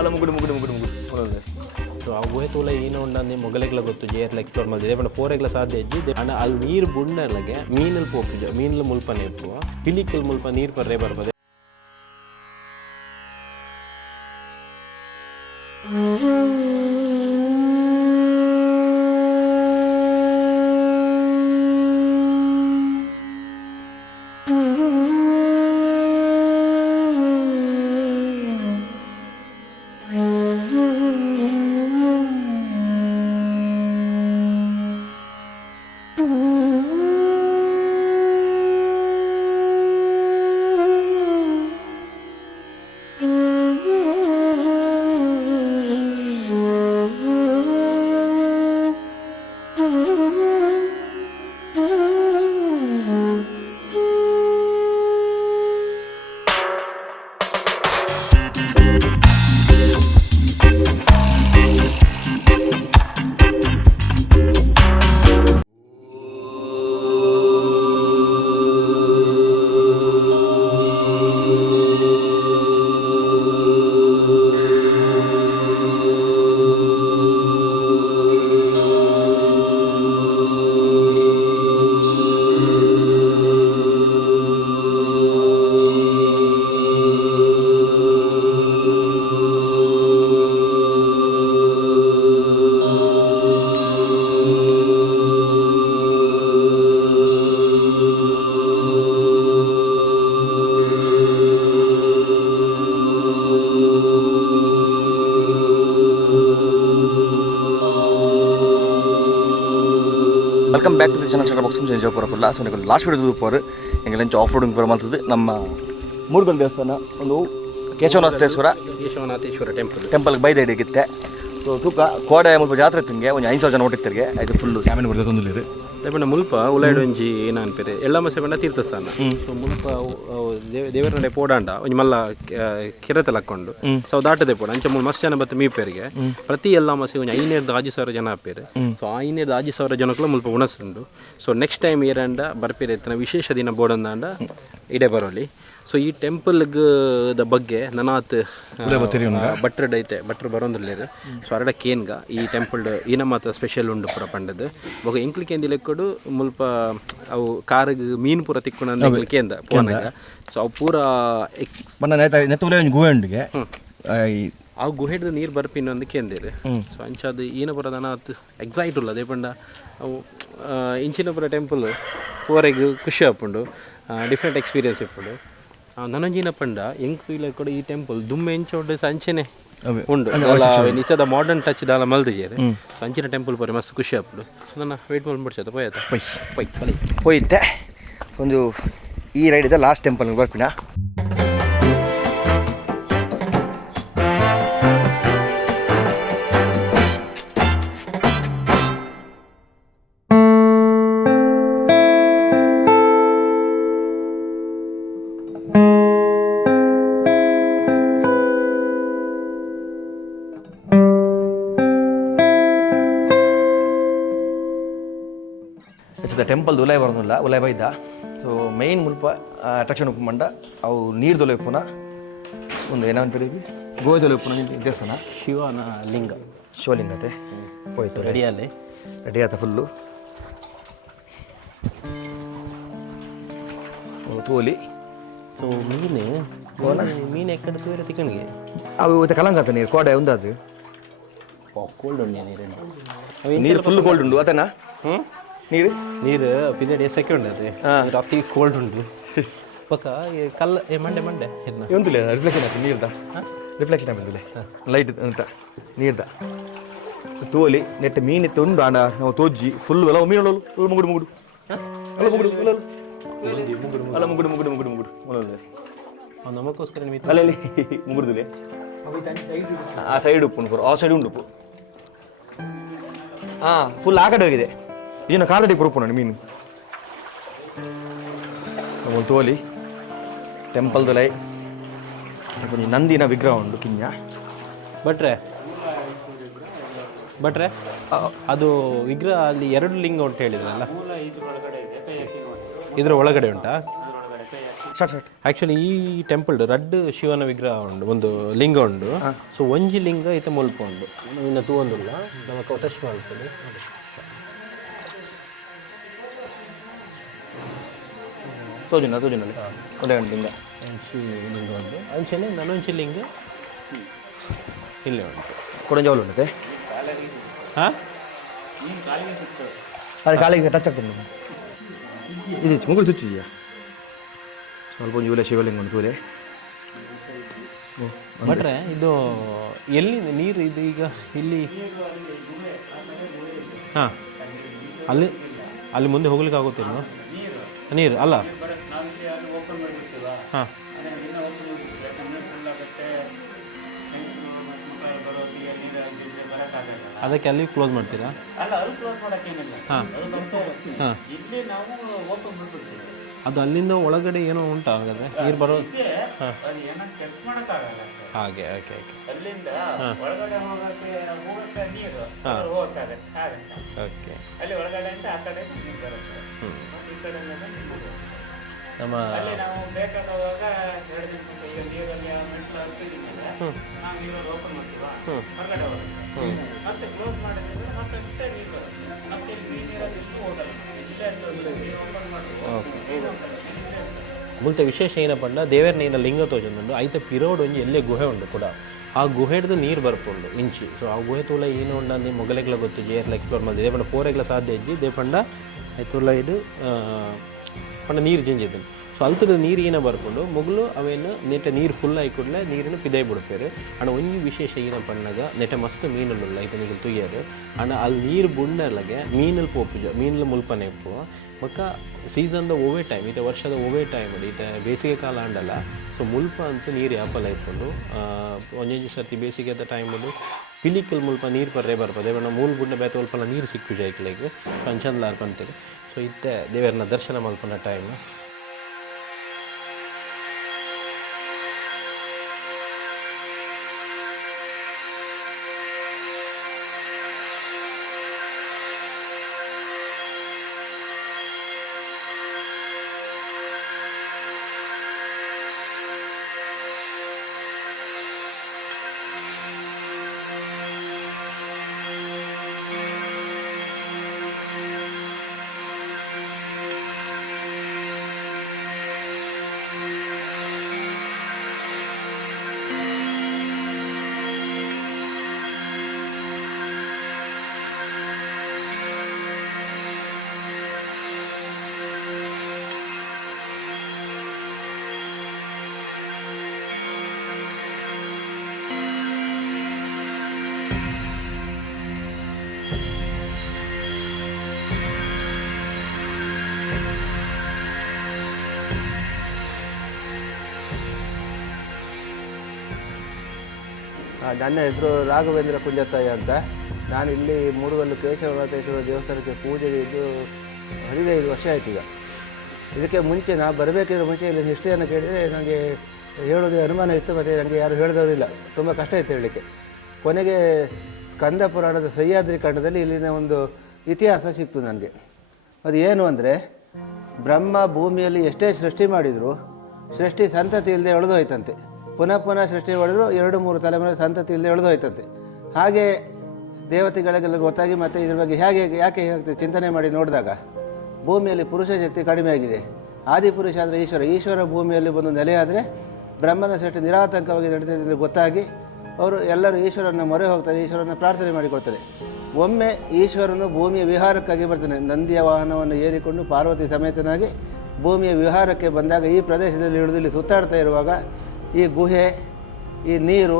ಅಲ್ಲ ಮುಗುಡು ಸೊ ಆ ಗುಹೆ ತೋಲ ಏನೋ ಉಂಡಂದು ಮೊಗಲೆಗ್ಲ ಗೊತ್ತು ಜೇರ್ಲ ಎಕ್ಸ್ಪ್ಲೋರ್ ಮಾಡಿದೆ ಏಪಂಡ ಪೋರೆಗ್ಲ ಸಾಧ್ಯ ಇಜ್ಜಿ ಅಣ್ಣ ಅಲ್ಲಿ ನೀರು ಬುಣ್ಣರ್ಲಗೆ ಮೀನಲ್ಲಿ ಪೋಪಿಜ ಮೀನಲ್ಲಿ ಮುಲ್ಪನೆ ಇಪ್ಪುವ ಪಿಲಿಕಲ್ ಮುಲ್ಪ ನೀರು ಪರ್ರೆ ಬರ್ಬೋದು. Welcome back to the channel Shankar box ಜಯಪುರಪುರ. ಸೊ ನೀವು ಲಾಸ್ಟ್ ವಿಡಿಯೋ ಪೋರು ಎಂಗೆ ಲಂಚ್ ಆಫ್ ರೋಡಿಂಗ್ ಬರುವಂಥದ್ದು ನಮ್ಮ ಮೂರ್ಗಲ್ ದೇವಸ್ಥಾನ ಒಂದು ಕೇಶವನಾಥೇಶ್ವರ ಟೆಂಪಲ್ಗೆ ಬೈದ ಹಿಡಿಗಿತ್ತೆ. ಸೊ ತೂಕ ಕೋಡೆ ಮುಲ್ಪ ಜಾತ್ರೆ ತಿಂಗೆ ಒಂದು 5,000 ಜನ ಒಟ್ಟಿರ್ತಿಗೆ ಅದು ಫುಲ್ಲು ಕ್ಯಾಮಿನ್ ಬರ್ತದೆ ತೊಂದಿಲ್ಲ ಲೇಪಂಡ ಮುಲ್ಪ ಉಲಾಯ್ಡೊಂಜಿ ಏನ ಅನ್ಪೇರೆ ಎಲ್ಲಮ್ಮ ಬಂಡ ತೀರ್ಥಸ್ಥಾನ. ಸೊ ಮುಲ್ಪ ದೇವರ ನಡೆ ಪೋಡಾಂಡ ಒಂಜಿ ಮಲ್ಲ ಕೆರೆತಲ್ ಹಾಕೊಂಡು ಸೊ ದಾಟದೆ ಪೋಡ ಅಂಚೆ ಮೂಲ ಮಸ್ತ್ ಜನ ಬತ್ತ ಮೀಪೇರಿಗೆ ಪ್ರತಿ ಎಲ್ಲಮ್ಮ ಒಂಜಿ 5,000 ಜನ ಆಪೇರು. ಸೊ 5,000 ಜನಕ್ಕೂ ಮುಲ್ಪ ಉಣಸುಂಡು. ಸೊ ನೆಕ್ಸ್ಟ್ ಟೈಮ್ ಏರಂಡ ಬರ್ಪೇರೆ ಇತ್ತನ ವಿಶೇಷ ದಿನ ಬೋಡಂದಾಂಡ ಇಡೆ ಬರೋಲಿ. ಸೊ ಈ ಟೆಂಪಲ್ದ ಬಗ್ಗೆ ನನಾತ್ ಭಟ್ರಡ್ ಐತೆ ಭಟ್ರು ಬರೋಂದಿಲ್ಲ. ಸೊ ಅರಡ ಕೇನ್ಗ ಈ ಟೆಂಪಲ್ ಈನ ಮಾತ್ರ ಸ್ಪೆಷಲ್ ಉಂಡು ಪೂರ ಪಂಡದು ಬೊಕ ಎಂಕ್ಲಿಕೆಂದು ಲೆಕ್ಕಡು ಮುಲ್ಪ ಅವು ಕಾರಿಗೆ ಮೀನು ಪೂರ ತಿಕ್ಕೊಂಡು ಕೇಂದ ಪೋನಾಗ. ಸೊ ಅವು ಪೂರ ಗುಹೆಂಡಿಗೆ ಆ ಗುಹೆಡ್ದು ನೀರು ಬರ್ಪಿನ ಒಂದು ಕೇಂದಿರು. ಸೊ ಅಂಚದು ಈನ ಪೂರ ನನಾತ್ ಎಕ್ಸೈಟ್ ಉಲ್ಲ ಅದೇ ಪಂಡ ಅವು ಇಂಚಿನ ಪೂರ ಟೆಂಪಲ್ ಪೂರೆಗೆ ಖುಷಿ ಆಪುಂಡು ಡಿಫ್ರೆಂಟ್ ಎಕ್ಸ್ಪೀರಿಯನ್ಸ್ ಇಪ್ಪುಂಡು. ನನಂಜಿನ ಪಂಡ ಎಂಕ್ ಕೂಡ ಈ ಟೆಂಪಲ್ ದುಮ್ಮೆ ಎಂಚೋಡೆ ಸಂಚೆನೆ ಉಂಡು ನಿತ್ಯದ ಮಾಡರ್ನ್ ಟಚ್ ದಾಲ ಮಲ್ದಿಜೇರಿ. ಅಂಚಿನ ಟೆಂಪಲ್ ಪರಿ ಮಸ್ತ್ ಖುಷಿ ಆಪುಡು. ಸೊ ನನ್ನ ವೇಟ್ ಮಾಡಿ ಬಿಡ್ಸತ್ತ ಪೋಯ್ತೆ ಒಂದು ಈ ರೈಡ್ ಇದೆ ಲಾಸ್ಟ್ ಟೆಂಪಲ್ ಬರ್ಪಿನ. ಟೆಂಪಲ್ ಉಲಾಯ್ ಬರೋದಿಲ್ಲ ಉಲಾಯ್ ಬೈದ. ಸೊ ಮೈನ್ ಮುಲ್ಪ ಅಟ್ರಾಕ್ಷನ್ ಉಪ್ಪು ಅವು ನೀರು ದೊಲೆಪ್ಪುನ ಒಂದು ಏನೋ ಅನ್ಪಿಡಿದ್ವಿ ಗೋಯ್ ದೊಲೆಪ್ಪುನ ದೇವಸ್ಥಾನ ಶಿವನ ಲಿಂಗ ಶಿವಲಿಂಗತೆ ಹೋಯ್ತು ರೆಡಿಯಲ್ಲಿ ರೆಡಿ ಆಯ್ತಾ ಫುಲ್ಲು ತೋಲಿ. ಸೊ ಮೀನು ಎಕ್ಕಡ ತೂರ ತಿಕ್ಕಣಿಗೆ ಅವು ಕಲಂಗತ ನೀರು ಕೋಡೆ ಉಂದದು ಕೋಲ್ಡ್ ಉಂಡು ನೀರು ಫುಲ್ ಕೋಲ್ಡ್ ಉಂಡು ಅತನಾ ನೀರು ಪಿದಡಿ ಸೆಕೆ ಉಂಡು ಅದು ಅತಿ ಕೋಲ್ಡ್ ಉಂಡು ಪಕ್ಕ ಕಲ್ಲ ಮಂಡೆ ಎಂತಿಲ್ಲ ರಿಫ್ಲೆಕ್ಷನ್ ಆಗ್ತದೆ ನೀರ್ದ ರಿಫ್ಲೆಕ್ಷನ್ ಆಗ್ತದೆ ಲೈಟ್ ಅಂತ ನೀರ್ದ ತೋಲಿ ನೆಟ್ಟ ಮೀನಿತ್ತು ಉಂಡು ಆಂಡ ನಾವು ತೋಜ್ಜಿ ಫುಲ್ ಎಲ್ಲ ಮೀನು ಮುಗುಡು ಅಲ್ಲ ಮುಗುಡು ನಮಗೋಸ್ಕರ ಅಲ್ಲಲ್ಲಿ ಮುಗುಡುದಿಲ್ಲ ಆ ಸೈಡ್ ಉಪ್ಪು ಆ ಸೈಡ್ ಉಂಡು ಉಪ್ಪು ಫುಲ್ ಆ ಕಡೆ ಹೋಗಿದೆ ಏನು ಕಾಲಡಿ ಕುರುಪು ನಾನು ಮೀನು ತೋಲಿ ಟೆಂಪಲ್ದ ಲೈ ನಂದಿನ ವಿಗ್ರಹ ಉಂಡು ಕಿಂಜ ಭಟ್ರೆ ಅದು ವಿಗ್ರಹ ಅಲ್ಲಿ 2 ಲಿಂಗ ಉಂಟು ಹೇಳಿದ್ರಲ್ಲ, ಇದ್ರ ಒಳಗಡೆ ಉಂಟಾ? ಸ್ಟಾರ್ಟ್ ಆ್ಯಕ್ಚುಲಿ ಈ ಟೆಂಪಲ್ ರಡ್ಡ್ ಶಿವನ ವಿಗ್ರಹ ಉಂಡು ಒಂದು ಲಿಂಗ ಉಂಡು ಸೊ ಒಂಜಿ ಲಿಂಗ ಈತ ಮುಲ್ಪ ಉಂಡು ಇನ್ನು ತೂವೊಂದುಲ್ಲ ನಮಕ್ ಟಚ್ ಮಾಡ್ತದೆ ತೋಜುನ ಒಂದೇ ಲಿಂಗ ಒಂಚಿ ಲಿಂಗ ಉಂಡು ಅಂಚನೆ ನನೊಂಚಿ ಲಿಂಗ ಇಲ್ಲೇ ಉಂಟು ಕೊಡಂಜಾವಲು ಉಂಟೆ ಹಾಂ ಅದು ಕಾಲಿಗೆ ಟಚ್ ಆಗ್ತದೆ ಇದು ಮುಗುಳು ಚುಚ್ಚಿದೆಯಾ ಸ್ವಲ್ಪ ಒಂದು ಇವಲೆ ಶಿವಲಿಂಗ ಉಂಟು ತೂಲೆ ಭಟ್ರೆ ಇದು ಎಲ್ಲಿ ನೀರು ಇದು ಈಗ ಇಲ್ಲಿ ಹಾಂ ಅಲ್ಲಿ ಮುಂದೆ ಹೋಗ್ಲಿಕ್ಕೆ ಆಗುತ್ತಿಲ್ಲ ನೀರು ಅಲ್ಲ ಹಾಂ ಅದಕ್ಕೆ ಅಲ್ಲಿ ಕ್ಲೋಸ್ ಮಾಡ್ತೀರಾ ಹಾಂ ಹಾಂ ಅದು ಅಲ್ಲಿಂದ ಒಳಗಡೆ ಏನೋ ಉಂಟಾ ಹಾಗಾದ್ರೆ ನೀರು ಬರೋದು ಹಾಂ ಹಾಗೆ ಓಕೆ ಓಕೆ ಹಾಂ ಹಾಂ ಓಕೆ ನಮ್ಮ ಮುಲ್ತ ವಿಶೇಷ ಏನಪ್ಪ ಅಂಡ ದೇವರ ನೀನ ಲಿಂಗ ತೋಜೊಂದುಂಡು ಐತ ಪಿರೋಡ್ ಒಂಜಿ ಎಲ್ಲೇ ಗುಹೆ ಉಂಡು ಕೂಡ ಆ ಗುಹೆಡ್ದು ನೀರು ಬರ್ಪುಂಡು ಇಂಚಿ ಸೊ ಆ ಗುಹೆ ತೂಲ ಏನು ಉಂಡು ಮೊಗಲೆಗ್ಲ ಗೊತ್ತು ಏರ್ಲ ಎಕ್ಸ್ಪ್ಲೋರ್ ಮಾಡಿದೆ ದೇಪಂಡ ಪೋರೆಗ್ಲ ಸಾಧ್ಯ ಇಜ್ಜಿ ದೇಪಂಡ ಐತುಲ್ಲ ಇದು ಪಂಡ ನೀರು ಜಿಂಜಿದ್ದು ಸೊ ಅಲ್ತದ ನೀರು ಏನ ಬರ್ಕೊಂಡು ಮೊಗಲು ಅವೇನು ನೆಟ್ಟ ನೀರು ಫುಲ್ ಆಗಿ ಕೂಡಲೇ ನೀರನ್ನು ಪಿದಾಯಿ ಬಿಡ್ತಾರೆ ಅಣ್ಣ ಒಂಜಿ ವಿಶೇಷ ಏನ ಪಣ್ಣಾಗ ನೆಟ್ಟ ಮಸ್ತ್ ಮೀನುಲ್ಲ ಐತ ನೀವು ತುಯ್ಯಾರು ಅಣ್ಣ ಅಲ್ಲಿ ನೀರು ಬುಣ್ಣಲ್ಲಾಗೆ ಮೀನಲ್ಲಿ ಪೋಪುಜ ಮೀನಲ್ಲಿ ಮುಲ್ಪನೆ ಪೋ ಮಕ್ಕ ಸೀಸನ್ದ ಓವೇ ಟೈಮ್ ಈತ ವರ್ಷದ ಓವೇ ಟೈಮ್ ಅದು ಈತ ಬೇಸಿಗೆ ಕಾಲ ಅಂಡಲ್ಲ ಸೊ ಮುಲ್ಪ ಅಂತೂ ನೀರು ಯಾಪಲ್ಲ ಇಟ್ಕೊಂಡು ಒಂಜೊಂಜಿ ಸರ್ತಿ ಬೇಸಿಗೆ ಟೈಮಲ್ಲಿ ಪಿಲಿಕಲ್ ಮುಲ್ಪ ನೀರು ಪರ್ರೆ ಬರ್ಪದೆ ಬಣ್ಣ ಮೂಲ ಬುಡ್ಡ ಬೇತ ಒಲ್ಪಲ್ಲ ನೀರು ಸಿಕ್ಕು ಜಾಯ್ಕಲಿಗೆ ಅಂಚಂದ್ಲ ಅರ್ಪಂತೇಳಿ ಸೊ ಇತ್ತೆ ದೇವರನ್ನ ದರ್ಶನ ಮಲ್ಪನ ಟೈಮ್ ನನ್ನ ಹೆಸರು ರಾಘವೇಂದ್ರ ಕುಂಜತ್ತಯ್ಯ ಅಂತ. ನಾನು ಇಲ್ಲಿ ಮೂಡುಗಲ್ಲು ಕೇಶವನಾಥೇಶ್ವರ ದೇವಸ್ಥಾನಕ್ಕೆ ಪೂಜೆಗೆ ಇದು 15 ವರ್ಷ ಆಯ್ತು. ಈಗ ಇದಕ್ಕೆ ಮುಂಚೆ ನಾನು ಬರಬೇಕಿರೋ ಮುಂಚೆ ಇಲ್ಲಿ ಹಿಸ್ಟ್ರಿಯನ್ನು ಕೇಳಿದರೆ ನನಗೆ ಹೇಳೋದು ಅನುಮಾನ ಇತ್ತು, ಮತ್ತು ನನಗೆ ಯಾರು ಹೇಳಿದವರಿಲ್ಲ, ತುಂಬ ಕಷ್ಟ ಇತ್ತು ಹೇಳಲಿಕ್ಕೆ. ಕೊನೆಗೆ ಸ್ಕಂದ ಪುರಾಣದ ಸಹ್ಯಾದ್ರಿ ಖಂಡದಲ್ಲಿ ಇಲ್ಲಿನ ಒಂದು ಇತಿಹಾಸ ಸಿಕ್ತು ನನಗೆ. ಅದು ಏನು ಅಂದರೆ, ಬ್ರಹ್ಮ ಭೂಮಿಯಲ್ಲಿ ಎಷ್ಟೇ ಸೃಷ್ಟಿ ಮಾಡಿದರೂ ಸೃಷ್ಟಿ ಸಂತತಿ ಇಲ್ಲದೆ ಎಳೆದೋಯ್ತಂತೆ. ಪುನಃ ಸೃಷ್ಟಿ ಮಾಡಿದ್ರು 2-3 ತಲೆಮಾರು ಸಂತತಿ ಇಲ್ಲದೆ ಎಳೆದೋಯ್ತಂತೆ. ಹಾಗೆ ದೇವತೆಗಳಿಗೆಲ್ಲ ಗೊತ್ತಾಗಿ ಮತ್ತು ಇದ್ರ ಬಗ್ಗೆ ಯಾಕೆ ಚಿಂತನೆ ಮಾಡಿ ನೋಡಿದಾಗ ಭೂಮಿಯಲ್ಲಿ ಪುರುಷ ಶಕ್ತಿ ಕಡಿಮೆ ಆಗಿದೆ. ಆದಿಪುರುಷ ಅಂದರೆ ಈಶ್ವರ ಭೂಮಿಯಲ್ಲಿ ಬಂದು ನೆಲೆಯಾದರೆ ಬ್ರಹ್ಮನ ಸೃಷ್ಟಿ ನಿರಾತಂಕವಾಗಿ ನಡೀತಿದೆ ಗೊತ್ತಾಗಿ ಅವರು ಎಲ್ಲರೂ ಈಶ್ವರನ ಮೊರೆ ಹೋಗ್ತಾರೆ, ಈಶ್ವರನ ಪ್ರಾರ್ಥನೆ ಮಾಡಿಕೊಡ್ತಾರೆ. ಒಮ್ಮೆ ಈಶ್ವರನು ಭೂಮಿಯ ವಿಹಾರಕ್ಕಾಗಿ ಬರ್ತಾನೆ. ನಂದಿಯ ವಾಹನವನ್ನು ಏರಿಕೊಂಡು ಪಾರ್ವತಿ ಸಮೇತನಾಗಿ ಭೂಮಿಯ ವಿಹಾರಕ್ಕೆ ಬಂದಾಗ ಈ ಪ್ರದೇಶದಲ್ಲಿ ಹಿಡಿದು ಇಲ್ಲಿ ಸುತ್ತಾಡ್ತಾ ಇರುವಾಗ ಈ ಗುಹೆ, ಈ ನೀರು,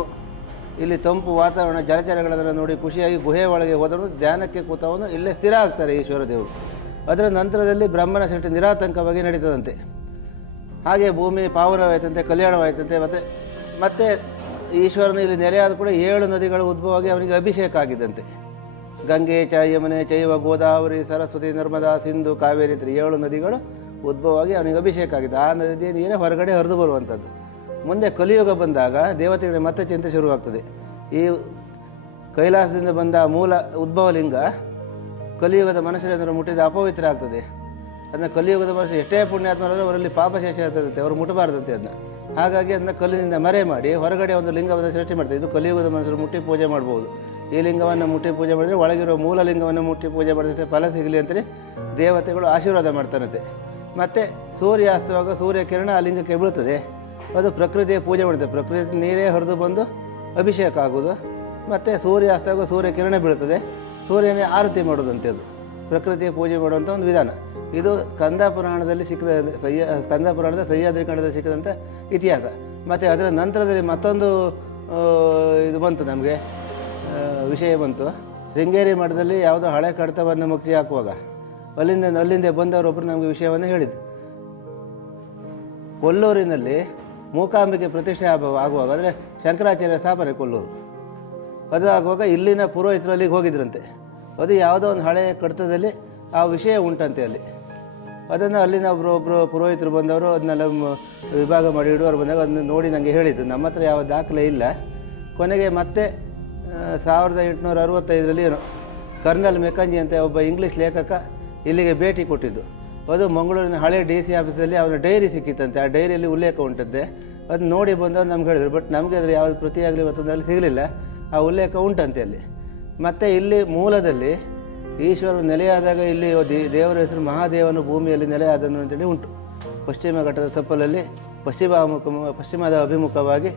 ಇಲ್ಲಿ ತಂಪು ವಾತಾವರಣ, ಜಲಚರಗಳನ್ನು ನೋಡಿ ಖುಷಿಯಾಗಿ ಗುಹೆ ಒಳಗೆ ಹೋದನು. ಧ್ಯಾನಕ್ಕೆ ಕೂತವನು ಇಲ್ಲೇ ಸ್ಥಿರ ಆಗ್ತಾರೆ ಈಶ್ವರ ದೇವರು. ಅದರ ನಂತರದಲ್ಲಿ ಬ್ರಹ್ಮನ ಸೃಷ್ಟಿ ನಿರಾತಂಕವಾಗಿ ನಡೀತದಂತೆ. ಹಾಗೆ ಭೂಮಿ ಪಾವನವಾಯ್ತಂತೆ, ಕಲ್ಯಾಣವಾಯ್ತಂತೆ. ಮತ್ತೆ ಈಶ್ವರನು ಇಲ್ಲಿ ನೆಲೆಯಾದ ಕೂಡ 7 ನದಿಗಳ ಉದ್ಭವವಾಗಿ ಅವನಿಗೆ ಅಭಿಷೇಕ ಆಗಿದ್ದಂತೆ. ಗಂಗೆ ಚ ಯಮುನೆ ಚೈವ ಗೋದಾವರಿ ಸರಸ್ವತಿ ನರ್ಮದಾ ಸಿಂಧು ಕಾವೇರಿ 7 ನದಿಗಳು ಉದ್ಭವವಾಗಿ ಅವನಿಗೆ ಅಭಿಷೇಕ ಆಗಿದೆ. ಆ ನದಿಯ ನೀರೇ ಹೊರಗಡೆ ಹರಿದು ಬರುವಂಥದ್ದು. ಮುಂದೆ ಕಲಿಯುಗ ಬಂದಾಗ ದೇವತೆಗಳಿಗೆ ಮತ್ತೆ ಚಿಂತೆ ಶುರುವಾಗ್ತದೆ. ಈ ಕೈಲಾಸದಿಂದ ಬಂದ ಮೂಲ ಉದ್ಭವಲಿಂಗ ಕಲಿಯುಗದ ಮನುಷ್ಯರನ್ನು ಮುಟ್ಟಿದ ಅಪವಿತ್ರ ಆಗ್ತದೆ. ಅದನ್ನ ಕಲಿಯುಗದ ಮನಸ್ಸು ಎಷ್ಟೇ ಪುಣ್ಯಾತ್ಮರಾದರೂ ಅವರಲ್ಲಿ ಪಾಪಶೇಷ ಇರ್ತದಂತೆ, ಅವರು ಮುಟ್ಟಬಾರ್ದಂತೆ ಅದನ್ನ. ಹಾಗಾಗಿ ಅದನ್ನ ಕಲ್ಲಿನಿಂದ ಮರೆ ಮಾಡಿ ಹೊರಗಡೆ ಒಂದು ಲಿಂಗವನ್ನು ಸೃಷ್ಟಿ ಮಾಡ್ತಾರೆ. ಇದು ಕಲಿಯುಗದ ಮನಸ್ಸರು ಮುಟ್ಟಿ ಪೂಜೆ ಮಾಡ್ಬೋದು. ಈ ಲಿಂಗವನ್ನು ಮುಟ್ಟಿ ಪೂಜೆ ಮಾಡಿದರೆ ಒಳಗಿರೋ ಮೂಲ ಲಿಂಗವನ್ನು ಮುಟ್ಟಿ ಪೂಜೆ ಮಾಡಿದ್ರೆ ಫಲ ಸಿಗಲಿ ಅಂತೇಳಿ ದೇವತೆಗಳು ಆಶೀರ್ವಾದ ಮಾಡ್ತಾರಂತೆ. ಮತ್ತು ಸೂರ್ಯಾಸ್ತವಾಗ ಸೂರ್ಯ ಕಿರಣ ಆ ಲಿಂಗಕ್ಕೆ ಬೀಳ್ತದೆ, ಅದು ಪ್ರಕೃತಿಯ ಪೂಜೆ ಮಾಡುತ್ತೆ. ಪ್ರಕೃತಿ ನೀರೇ ಹರಿದು ಬಂದು ಅಭಿಷೇಕ ಆಗೋದು. ಮತ್ತು ಸೂರ್ಯಾಸ್ತವಾಗ ಸೂರ್ಯ ಕಿರಣ ಬೀಳ್ತದೆ, ಸೂರ್ಯನೇ ಆರತಿ ಮಾಡೋದಂತೆ. ಅದು ಪ್ರಕೃತಿಯ ಪೂಜೆ ಮಾಡುವಂಥ ಒಂದು ವಿಧಾನ. ಇದು ಸ್ಕಂದ ಪುರಾಣದಲ್ಲಿ ಸಿಕ್ಕಿದ ಸ್ಕಂದ ಪುರಾಣದ ಸಹ್ಯಾದ್ರಿ ಖಂಡದಲ್ಲಿ ಸಿಕ್ಕಿದಂಥ ಇತಿಹಾಸ. ಮತ್ತು ಅದರ ನಂತರದಲ್ಲಿ ಮತ್ತೊಂದು ಇದು ಬಂತು, ನಮಗೆ ವಿಷಯ ಬಂತು. ಶೃಂಗೇರಿ ಮಠದಲ್ಲಿ ಯಾವುದೋ ಹಳೆ ಕಡತವನ್ನು ಮುಚ್ಚಿ ಹಾಕುವಾಗ ಅಲ್ಲಿಂದ ಬಂದವರೊಬ್ಬರು ನಮಗೆ ವಿಷಯವನ್ನು ಹೇಳಿದ್ದು. ಕೊಲ್ಲೂರಿನಲ್ಲಿ ಮೂಕಾಂಬಿಕೆ ಪ್ರತಿಷ್ಠೆ ಆಗುವಾಗ, ಅಂದರೆ ಶಂಕರಾಚಾರ್ಯ ಸ್ಥಾಪನೆ ಕೊಲ್ಲೂರು, ಅದು ಆಗುವಾಗ ಇಲ್ಲಿನ ಪುರೋಹಿತರು ಅಲ್ಲಿಗೆ ಹೋಗಿದ್ರಂತೆ. ಅದು ಯಾವುದೋ ಒಂದು ಹಳೆಯ ಕಡತದಲ್ಲಿ ಆ ವಿಷಯ ಉಂಟಂತೆ ಅಲ್ಲಿ. ಅದನ್ನು ಅಲ್ಲಿನ ಒಬ್ಬರು ಪುರೋಹಿತರು ಬಂದವರು ಅದನ್ನೆಲ್ಲ ವಿಭಾಗ ಮಾಡಿ ಇಡುವರು ಬಂದಾಗ ಅದನ್ನು ನೋಡಿ ನನಗೆ ಹೇಳಿದ್ದು. ನಮ್ಮ ಹತ್ರ ಯಾವ ದಾಖಲೆ ಇಲ್ಲ. ಕೊನೆಗೆ ಮತ್ತೆ 1865ರಲ್ಲಿ ಕರ್ನಲ್ ಮೆಕಂಜಿ ಅಂತ ಒಬ್ಬ ಇಂಗ್ಲೀಷ್ ಲೇಖಕ ಇಲ್ಲಿಗೆ ಭೇಟಿ ಕೊಟ್ಟಿದ್ದು. ಅದು ಮಂಗಳೂರಿನ ಹಳೆ DC ಆಫೀಸಲ್ಲಿ ಅವನ ಡೈರಿ ಸಿಕ್ಕಿತ್ತಂತೆ. ಆ ಡೈರಿಯಲ್ಲಿ ಉಲ್ಲೇಖ ಉಂಟದ್ದೆ. ಅದನ್ನ ನೋಡಿ ಬಂದವರು ನಮ್ಗೆ ಹೇಳಿದ್ರು. ಬಟ್ ನಮಗೆ ಅದರ ಯಾವುದು ಪ್ರತಿಯಾಗಲಿ ಮತ್ತೊಂದಲ್ಲಿ ಸಿಗಲಿಲ್ಲ. ಆ ಉಲ್ಲೇಖ ಉಂಟಂತೆ ಅಲ್ಲಿ. ಮತ್ತು ಇಲ್ಲಿ ಮೂಲದಲ್ಲಿ ಈಶ್ವರನು ನೆಲೆಯಾದಾಗ ಇಲ್ಲಿ ದೇವರ ಹೆಸರು ಮಹಾದೇವನು ಭೂಮಿಯಲ್ಲಿ ನೆಲೆಯಾದನು ಅಂತೇಳಿ ಉಂಟು. ಪಶ್ಚಿಮ ಘಟ್ಟದ ತಪ್ಪಲಲ್ಲಿ ಪಶ್ಚಿಮದ ಅಭಿಮುಖವಾಗಿ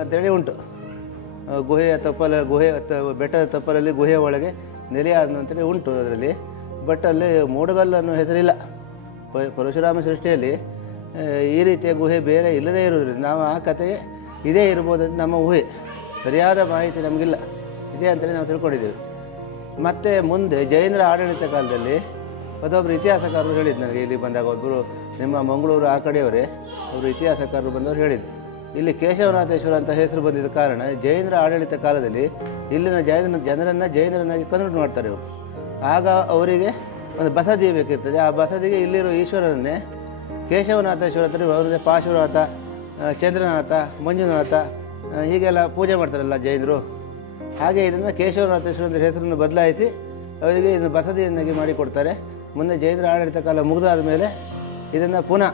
ಅಂತೇಳಿ ಉಂಟು. ಬೆಟ್ಟದ ತಪ್ಪಲಲ್ಲಿ ಗುಹೆಯ ಒಳಗೆ ನೆಲೆಯಾದನು ಅಂತೇಳಿ ಉಂಟು ಅದರಲ್ಲಿ. ಬಟ್ ಅಲ್ಲಿ ಮೂಡಗಲ್ಲು ಅನ್ನೋ ಹೆಸರಿಲ್ಲ. ಪರಶುರಾಮ ಸೃಷ್ಟಿಯಲ್ಲಿ ಈ ರೀತಿಯ ಗುಹೆ ಬೇರೆ ಇಲ್ಲದೇ ಇರೋದ್ರಿಂದ ನಾವು ಆ ಕಥೆಗೆ ಇದೇ ಇರ್ಬೋದಂತ ನಮ್ಮ ಊಹೆ. ಸರಿಯಾದ ಮಾಹಿತಿ ನಮಗಿಲ್ಲ, ಇದೆ ಅಂತೇಳಿ ನಾವು ತಿಳ್ಕೊಂಡಿದ್ದೇವೆ. ಮತ್ತು ಮುಂದೆ ಜೈನರ ಆಡಳಿತ ಕಾಲದಲ್ಲಿ ಅದೊಬ್ಬರು ಇತಿಹಾಸಕಾರರು ಹೇಳಿದ್ದು ನನಗೆ. ಇಲ್ಲಿ ಬಂದಾಗ ಒಬ್ಬರು ನಿಮ್ಮ ಮಂಗಳೂರು ಆ ಕಡೆಯವರೇ ಒಬ್ಬರು ಇತಿಹಾಸಕಾರರು ಬಂದವರು ಹೇಳಿದರು, ಇಲ್ಲಿ ಕೇಶವನಾಥೇಶ್ವರ ಅಂತ ಹೆಸರು ಬಂದಿದ್ದ ಕಾರಣ ಜೈನರ ಆಡಳಿತ ಕಾಲದಲ್ಲಿ ಇಲ್ಲಿನ ಜನರನ್ನು ಜೈನರನ್ನಾಗಿ ಕನ್ವರ್ಟ್ ಮಾಡ್ತಾರೆ ಅವರು. ಆಗ ಅವರಿಗೆ ಒಂದು ಬಸದಿ ಬೇಕಿರ್ತದೆ. ಆ ಬಸದಿಗೆ ಇಲ್ಲಿರೋ ಈಶ್ವರನನ್ನೇ ಕೇಶವನಾಥೇಶ್ವರ ಅಂತ ಅವರನ್ನೇ ಪಾರ್ಶ್ವನಾಥ, ಚಂದ್ರನಾಥ, ಮಂಜುನಾಥ ಹೀಗೆಲ್ಲ ಪೂಜೆ ಮಾಡ್ತಾರಲ್ಲ ಜೈನರು. ಹಾಗೆ ಇದನ್ನು ಕೇಶವನಾಥೇಶ್ವರ ಅಂತ ಹೆಸರನ್ನು ಬದಲಾಯಿಸಿ ಅವರಿಗೆ ಇದನ್ನು ಬಸದಿಯನ್ನಾಗಿ ಮಾಡಿಕೊಡ್ತಾರೆ. ಮುಂದೆ ಜೈನರ ಆಡಳಿತ ಕಾಲ ಮುಗಿದಾದ ಮೇಲೆ ಇದನ್ನು ಪುನಃ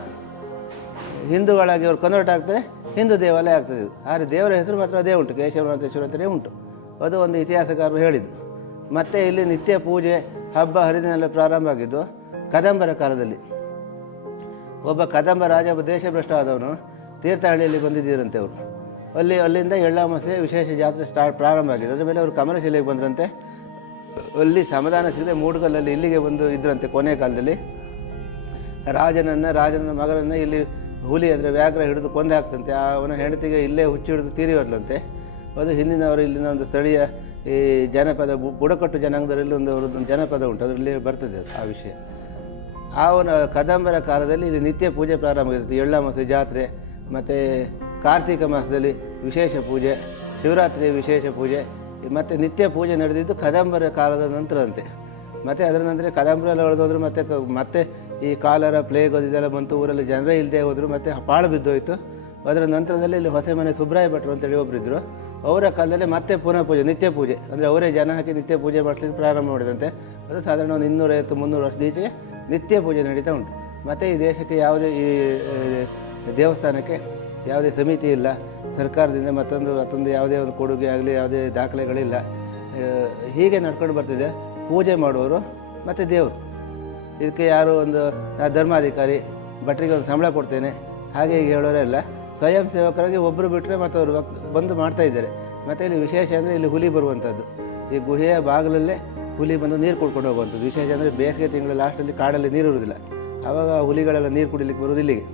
ಹಿಂದೂಗಳಾಗಿ ಅವರು ಕನ್ವರ್ಟ್ ಆಗ್ತಾರೆ, ಹಿಂದೂ ದೇವಾಲಯ ಆಗ್ತದೆ ಇದು. ಆದರೆ ದೇವರ ಹೆಸರು ಮಾತ್ರ ಅದೇ ಉಂಟು, ಕೇಶವನಾಥೇಶ್ವರ ಅಂತಲೇ ಉಂಟು. ಅದು ಒಂದು ಇತಿಹಾಸಕಾರರು ಹೇಳಿದ್ದು. ಮತ್ತು ಇಲ್ಲಿ ನಿತ್ಯ ಪೂಜೆ ಹಬ್ಬ ಹರಿದಿನೆಲ್ಲ ಪ್ರಾರಂಭ ಆಗಿದ್ದು ಕದಂಬರ ಕಾಲದಲ್ಲಿ. ಒಬ್ಬ ಕದಂಬ ರಾಜ ದೇಶಭ್ರಷ್ಟ ಆದವನು ತೀರ್ಥಹಳ್ಳಿಯಲ್ಲಿ ಬಂದಿದ್ದೀರಂತೆ ಅವರು. ಅಲ್ಲಿಂದ ಎಳ್ಳಾಮಸೆ ವಿಶೇಷ ಜಾತ್ರೆ ಪ್ರಾರಂಭ ಆಗಿದೆ. ಅದರ ಮೇಲೆ ಅವರು ಕಮಲಶಿಲೆಗೆ ಬಂದರಂತೆ. ಅಲ್ಲಿ ಸಮಾಧಾನ ಸಿಗದೆ ಮೂಡುಗಲ್ಲಲ್ಲಿ ಇಲ್ಲಿಗೆ ಬಂದು ಇದ್ರಂತೆ. ಕೊನೆ ಕಾಲದಲ್ಲಿ ರಾಜನ ಮಗನನ್ನು ಇಲ್ಲಿ ಹುಲಿ ಅಂದರೆ ವ್ಯಾಘ್ರ ಹಿಡಿದು ಕೊಂದು ಹಾಕ್ತಂತೆ. ಅವನ ಹೆಂಡತಿಗೆ ಇಲ್ಲೇ ಹುಚ್ಚಿ ಹಿಡಿದು ತೀರಿ ಬರಲಂತೆ. ಅದು ಹಿಂದಿನವರು ಇಲ್ಲಿನ ಒಂದು ಸ್ಥಳೀಯ ಈ ಜನಪದ ಬುಡಕಟ್ಟು ಜನಾಂಗದಲ್ಲಿ ಒಂದು ಜನಪದ ಉಂಟು, ಅದರಲ್ಲಿ ಬರ್ತದೆ ಆ ವಿಷಯ. ಅವನ ಕದಂಬರ ಕಾಲದಲ್ಲಿ ಇಲ್ಲಿ ನಿತ್ಯ ಪೂಜೆ ಪ್ರಾರಂಭ ಆಗಿರುತ್ತೆ. ಎಳ್ಳಾಮಸೆ ಜಾತ್ರೆ, ಮತ್ತು ಕಾರ್ತಿಕ ಮಾಸದಲ್ಲಿ ವಿಶೇಷ ಪೂಜೆ, ಶಿವರಾತ್ರಿ ವಿಶೇಷ ಪೂಜೆ, ಮತ್ತು ನಿತ್ಯ ಪೂಜೆ ನಡೆದಿದ್ದು ಕದಂಬರ ಕಾಲದ ನಂತರದಂತೆ. ಮತ್ತು ಅದರ ನಂತರ ಕದಂಬರೆಲ್ಲ ಹೊಡೆದೋದ್ರು. ಮತ್ತೆ ಈ ಕಾಲರ ಪ್ಲೇಗ್ ಇದೆಲ್ಲ ಬಂತು, ಊರಲ್ಲಿ ಜನರೇ ಇಲ್ಲದೆ ಹೋದರು, ಮತ್ತು ಪಾಳು ಬಿದ್ದೋಯ್ತು. ಅದರ ನಂತರದಲ್ಲಿ ಇಲ್ಲಿ ಹೊಸಮನೆ ಸುಬ್ರಾಯ ಭಟ್ರು ಅಂತೇಳಿ ಒಬ್ಬರಿದ್ದರು. ಅವರ ಕಾಲದಲ್ಲಿ ಮತ್ತೆ ಪುನಃ ಪೂಜೆ, ನಿತ್ಯ ಪೂಜೆ, ಅಂದರೆ ಅವರೇ ಜನ ಹಾಕಿ ನಿತ್ಯ ಪೂಜೆ ಮಾಡಿಸ್ಲಿಕ್ಕೆ ಪ್ರಾರಂಭ ಮಾಡಿದಂತೆ. ಅದು ಸಾಧಾರಣ ಒಂದು 250-300 ವರ್ಷದ ಈಚೆಗೆ ನಿತ್ಯ ಪೂಜೆ ನಡೀತಾ ಉಂಟು. ಮತ್ತು ಈ ದೇಶಕ್ಕೆ ಯಾವುದೇ ಈ ದೇವಸ್ಥಾನಕ್ಕೆ ಯಾವುದೇ ಸಮಿತಿ ಇಲ್ಲ, ಸರ್ಕಾರದಿಂದ ಮತ್ತೊಂದು ಯಾವುದೇ ಒಂದು ಕೊಡುಗೆ ಆಗಲಿ ಯಾವುದೇ ದಾಖಲೆಗಳಿಲ್ಲ. ಹೀಗೆ ನಡ್ಕೊಂಡು ಬರ್ತಿದೆ. ಪೂಜೆ ಮಾಡುವವರು ಮತ್ತು ದೇವರು. ಇದಕ್ಕೆ ಯಾರು ಒಂದು ಧರ್ಮಾಧಿಕಾರಿ ಭಟ್ರಿಗೆ ಒಂದು ಸಂಬಳ ಕೊಡ್ತೇನೆ ಹಾಗೆ ಹೀಗೆ ಹೇಳೋರೆಲ್ಲ ಸ್ವಯಂ ಸೇವಕರಾಗಿ ಒಬ್ಬರು ಬಿಟ್ಟರೆ ಮತ್ತು ಅವರು ಬಂದು ಮಾಡ್ತಾಯಿದ್ದಾರೆ. ಮತ್ತು ಇಲ್ಲಿ ವಿಶೇಷ ಅಂದರೆ ಇಲ್ಲಿ ಹುಲಿ ಬರುವಂಥದ್ದು. ಈ ಗುಹೆಯ ಬಾಗಿಲಲ್ಲೇ ಹುಲಿ ಬಂದು ನೀರು ಕುಡ್ಕೊಂಡು ಹೋಗುವಂಥದ್ದು. ವಿಶೇಷ ಅಂದರೆ ಬೇಸಿಗೆ ತಿಂಗಳ ಲಾಸ್ಟಲ್ಲಿ ಕಾಡಲ್ಲಿ ನೀರು ಇರುವುದಿಲ್ಲ, ಆವಾಗ ಹುಲಿಗಳೆಲ್ಲ ನೀರು ಕುಡಿಲಿಕ್ಕೆ ಬರೋದು ಇಲ್ಲಿಗೆ.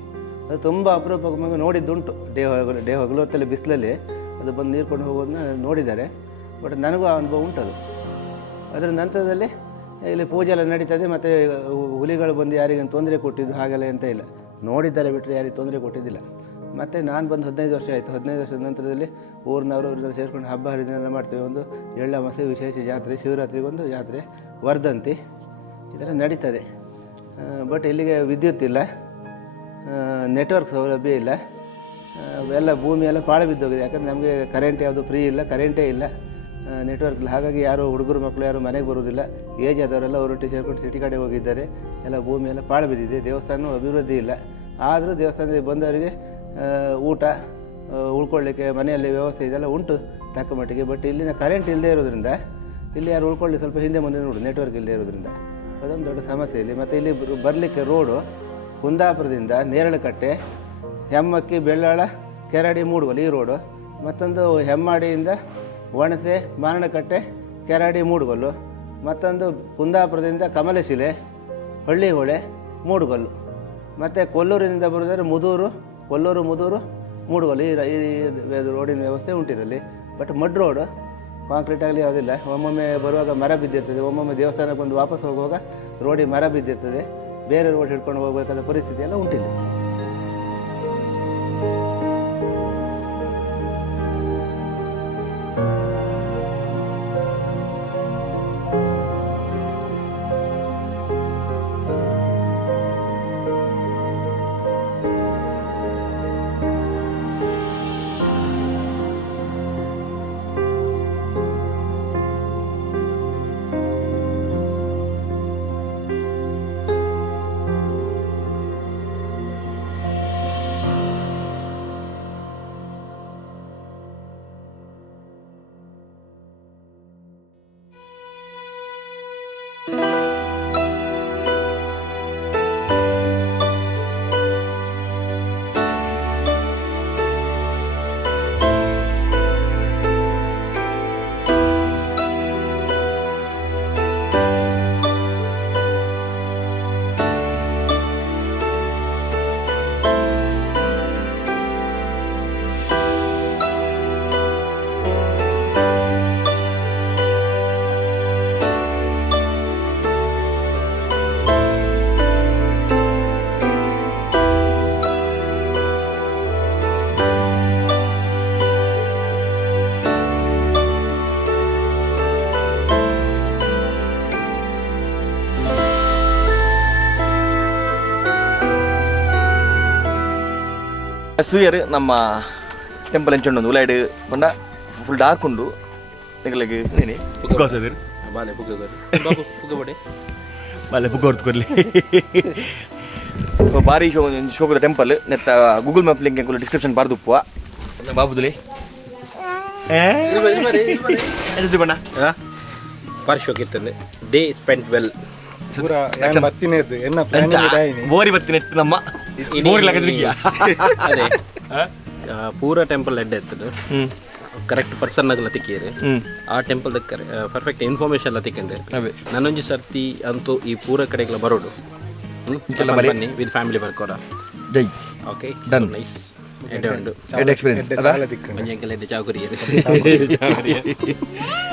ಅದು ತುಂಬ ಅಪರೂಪಕ್ಕೆ ನೋಡಿದ್ದುಂಟು. ಡೇ ಹಗಲೊತ್ತಲ್ಲಿ ಬಿಸಿಲಲ್ಲಿ ಅದು ಬಂದು ನೀರು ಕೊಂಡು ಹೋಗೋದನ್ನ ನೋಡಿದ್ದಾರೆ. ಬಟ್ ನನಗೂ ಆ ಅನುಭವ ಉಂಟದು. ಅದರ ನಂತರದಲ್ಲಿ ಇಲ್ಲಿ ಪೂಜೆ ಎಲ್ಲ ನಡೀತದೆ. ಮತ್ತು ಹುಲಿಗಳು ಬಂದು ಯಾರಿಗೇನು ತೊಂದರೆ ಕೊಟ್ಟಿದ್ದು ಹಾಗೆಲ್ಲ ಎಂತ ಇಲ್ಲ, ನೋಡಿದ್ದಾರೆ ಬಿಟ್ಟರೆ ಯಾರಿಗೆ ತೊಂದರೆ ಕೊಟ್ಟಿದ್ದಿಲ್ಲ. ಮತ್ತು ನಾನು ಬಂದು 15 ವರ್ಷ ಆಯಿತು. 15 ವರ್ಷದ ನಂತರದಲ್ಲಿ ಊರಿನವರು ಸೇರಿಕೊಂಡು ಹಬ್ಬ ಹರಿದಿನೆಲ್ಲ ಮಾಡ್ತೇವೆ. ಒಂದು ಎಳ್ಳಾಮಸೆ ವಿಶೇಷ ಜಾತ್ರೆ, ಶಿವರಾತ್ರಿಗೊಂದು ಜಾತ್ರೆ, ವರ್ಧಂತಿ ಇದೆಲ್ಲ ನಡೀತದೆ. ಬಟ್ ಇಲ್ಲಿಗೆ ವಿದ್ಯುತ್ ಇಲ್ಲ, ನೆಟ್ವರ್ಕ್ ಸೌಲಭ್ಯ ಇಲ್ಲ, ಎಲ್ಲ ಭೂಮಿ ಎಲ್ಲ ಪಾಳು ಬಿದ್ದೋಗಿದೆ. ಯಾಕಂದರೆ ನಮಗೆ ಕರೆಂಟ್ ಯಾವುದು ಫ್ರೀ ಇಲ್ಲ, ಕರೆಂಟೇ ಇಲ್ಲ. ನೆಟ್ವರ್ಕ್ ಇಲ್ಲ. ಹಾಗಾಗಿ ಯಾರು ಹುಡುಗರು ಮಕ್ಕಳು ಯಾರು ಮನೆಗೆ ಬರೋದಿಲ್ಲ. ಏಜ್ ಆದವರೆಲ್ಲ ಹೊರಟು ಸೇರ್ಕೊಂಡು ಸಿಟಿ ಕಡೆ ಹೋಗಿದ್ದಾರೆ. ಎಲ್ಲ ಭೂಮಿ ಎಲ್ಲ ಪಾಳು ಬಿದ್ದಿದೆ. ದೇವಸ್ಥಾನ ಅಭಿವೃದ್ಧಿ ಇಲ್ಲ. ಆದರೂ ದೇವಸ್ಥಾನದಲ್ಲಿ ಬಂದವರಿಗೆ ಊಟ ಉಳ್ಕೊಳ್ಳಿಕ್ಕೆ ಮನೆಯಲ್ಲಿ ವ್ಯವಸ್ಥೆ ಇದೆಲ್ಲ ಉಂಟು ತಕ್ಕ ಮಟ್ಟಿಗೆ. ಬಟ್ ಇಲ್ಲಿನ ಕರೆಂಟ್ ಇಲ್ಲದೆ ಇರೋದ್ರಿಂದ ಇಲ್ಲಿ ಯಾರು ಉಳ್ಕೊಳ್ಳಿ ಸ್ವಲ್ಪ ಹಿಂದೆ ಮುಂದೆ ನೋಡು, ನೆಟ್ವರ್ಕ್ ಇಲ್ಲದೆ ಇರೋದ್ರಿಂದ ಅದೊಂದು ದೊಡ್ಡ ಸಮಸ್ಯೆ ಇಲ್ಲಿ. ಮತ್ತು ಇಲ್ಲಿ ಬರಲಿಕ್ಕೆ ರೋಡು ಕುಂದಾಪುರದಿಂದ ನೇರಳಕಟ್ಟೆ, ಹೆಮ್ಮಕ್ಕಿ, ಬೆಳ್ಳಾಳ, ಕೆರಡಿ, ಮೂಡುಗಲ್ ಈ ರೋಡು. ಮತ್ತೊಂದು ಹೆಮ್ಮಾಡಿಯಿಂದ ಒಣಸೆ, ಮಾರಣಕಟ್ಟೆ, ಕೆರಡಿ, ಮೂಡುಗಲ್ಲು. ಮತ್ತೊಂದು ಕುಂದಾಪುರದಿಂದ ಕಮಲಶಿಲೆ, ಹಳ್ಳಿಹೊಳೆ, ಮೂಡುಗಲ್ಲು. ಮತ್ತು ಕೊಲ್ಲೂರಿನಿಂದ ಬರೋದಾದ್ರೆ ಕೊಲ್ಲೂರು, ಮುದೂರು, ಮೂಡುಗಲ್ಲು ಈ ರೋಡಿನ ವ್ಯವಸ್ಥೆ ಉಂಟಿರಲ್ಲಿ. ಬಟ್ ಮಡ್ ರೋಡು ಕಾಂಕ್ರೀಟ್ ಆಗಲಿ ಯಾವುದಿಲ್ಲ. ಒಮ್ಮೊಮ್ಮೆ ಬರುವಾಗ ಮರ ಬಿದ್ದಿರ್ತದೆ, ಒಮ್ಮೊಮ್ಮೆ ದೇವಸ್ಥಾನಕ್ಕೆ ಬಂದು ವಾಪಸ್ ಹೋಗುವಾಗ ರೋಡಿಗೆ ಮರ ಬಿದ್ದಿರ್ತದೆ. ಬೇರೆ ರೋಡ್ ಹಿಡ್ಕೊಂಡು ಹೋಗಬೇಕಾದ ಪರಿಸ್ಥಿತಿ ಎಲ್ಲ ಉಂಟಿಲ್ಲ. ಲಾಸ್ಟ್ ಇಯರ್ ನಮ್ಮ ಟೆಂಪಲ್ ಎಂಚೊಂಡು ಉಲಾಯ್ಡ್ ಪಂಡ ಫುಲ್ ಡಾರ್ಕ್ ಉಂಡು ನಿಗಳಿಗೆ ಏನೇ ಪುಗ್ಗೋಸದಿರು ಬಾಲೆ ಬಾಬು ಪುಗ್ಗಬಡೆ ಬಾಲೆ ಪುಗ್ಗ ಹೊರ್ತು ಭಾರಿ ಶೋಕದ ಟೆಂಪಲ್ ನೆತ್ತ ಗೂಗಲ್ ಮ್ಯಾಪ್ ಲಿಂಕ್ ಎಂಕುಲು ಡಿಸ್ಕ್ರಿಪ್ಷನ್ ಬಾರ್ದುಪ್ಪುವ ಬಾಬುದುಲಿ ಬಣ್ಣ ಭಾರಿ ಶೋಕ್ ಇರ್ತದೆ. ಡೇ ಸ್ಪೆಂಟ್ ವೆಲ್ ಬೋರಿ ಬತ್ತಿನೆಟ್ಟು ನಮ್ಮ ಅದೇ ಪೂರ ಟೆಂಪಲ್ ಎಡ್ಡೆ ಇರ್ತದೆ. ಕರೆಕ್ಟ್ ಪರ್ಸನ್ ಆಗಲ್ಲ ತಿಕ್ಕೀರಿ ಆ ಟೆಂಪಲ್ ಪರ್ಫೆಕ್ಟ್ ಇನ್ಫಾರ್ಮೇಶನ್ ಎಲ್ಲ ತಿಕ್ಕಂಡೆ. ನಾನೊಂಜಿ ಸರ್ತಿ ಅಂತೂ ಈ ಪೂರ ಕಡೆಗೆಲ್ಲ ಬರೋಡು ಬನ್ನಿ ವಿತ್ ಫ್ಯಾಮಿಲಿ ಬರ್ಕೋರ. ಓಕೆ ಡನ್ ನೈಸ್ ಎಡ್ಡೆ ಉಂಡು ಮಂಜಂಕೆಲ್ಲ ಎಡ್ಡೆ ಚಾಕುರಿ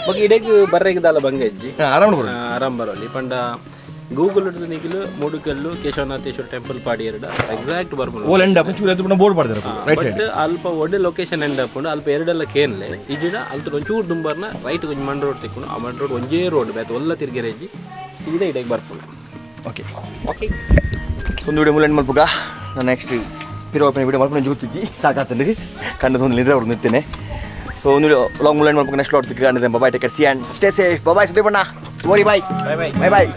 ಬಗ್ಗೆ ಇಡೇಗೆ ಬರ್ರೆಗಿದಲ್ಲ ಬಂಗಜ್ಜಿ ಆರಾಮ್ ಬರೋಲಿ ಪಂಡ ಗೂಗಲ್ ಹಿಡಿದು ನಿಗಿಲು ಮೂಡುಕಲ್ಲು ಕೇಶವನಾಥೇಶ್ವರ ಟೆಂಪಲ್ ಪಾಡಿ ಎರಡು ಎಕ್ಸಾಕ್ಟ್ ಬರ್ಬೋದು ಬೋರ್ಡ್ ಮಾಡ್ತಾರೆ. ಬಟ್ ಅಲ್ಪ ಒಳ್ಳೆ ಲೊಕೇಶನ್ ಎಂಡ್ ಹಾಕೊಂಡು ಅಲ್ಪ ಎರಡೆಲ್ಲ ಕೇನ್ಲೆ ಇಜಿಡ ಅಲ್ತ ಒಂಚೂರು ದುಂಬರ್ನ ರೈಟ್ ಒಂಜಿ ಮಣ್ ರೋಡ್ ತಿಕ್ಕೊಂಡು ಆ ಮಣ್ ರೋಡ್ ಒಂಜೇ ರೋಡ್ ಬೇತ ಒಲ್ಲ ತಿರ್ಗಿರೆಜ್ಜಿ ಸೀದಾ ಇಡಕ್ಕೆ ಬರ್ಬೋದು. ಓಕೆ ಓಕೆ ಒಂದು ವಿಡಿಯೋ ಮುಲೆಂಡ್ ಮಲ್ಪುಗ ನಾನು ನೆಕ್ಸ್ಟ್ ಪಿರೋಪನ ವಿಡಿಯೋ ಮಾಡ್ಕೊಂಡು ಜೋತಿಜ್ಜಿ ಸಾಕಾತಂದು ಕಂಡು ಒಂದು ನಿದ್ರೆ ಅವ್ರು ನಿಂತೇನೆ. ಸೊ ಒಂದು ವಿಡಿಯೋ ಲಾಂಗ್ ಮುಲೆಂಡ್ ಮಾಡ್ಕೊಂಡು ನೆಕ್ಸ್ಟ್ ನೋಡ್ತಿಕ್ಕೆ ಕಂಡಿದ್ದೆ. Bye take care, see and stay safe. Bye ಸುದೀಪಣ್ಣ, ಬಾಯ್ ಬಾಯ್ ಬಾಯ್ ಬಾಯ್.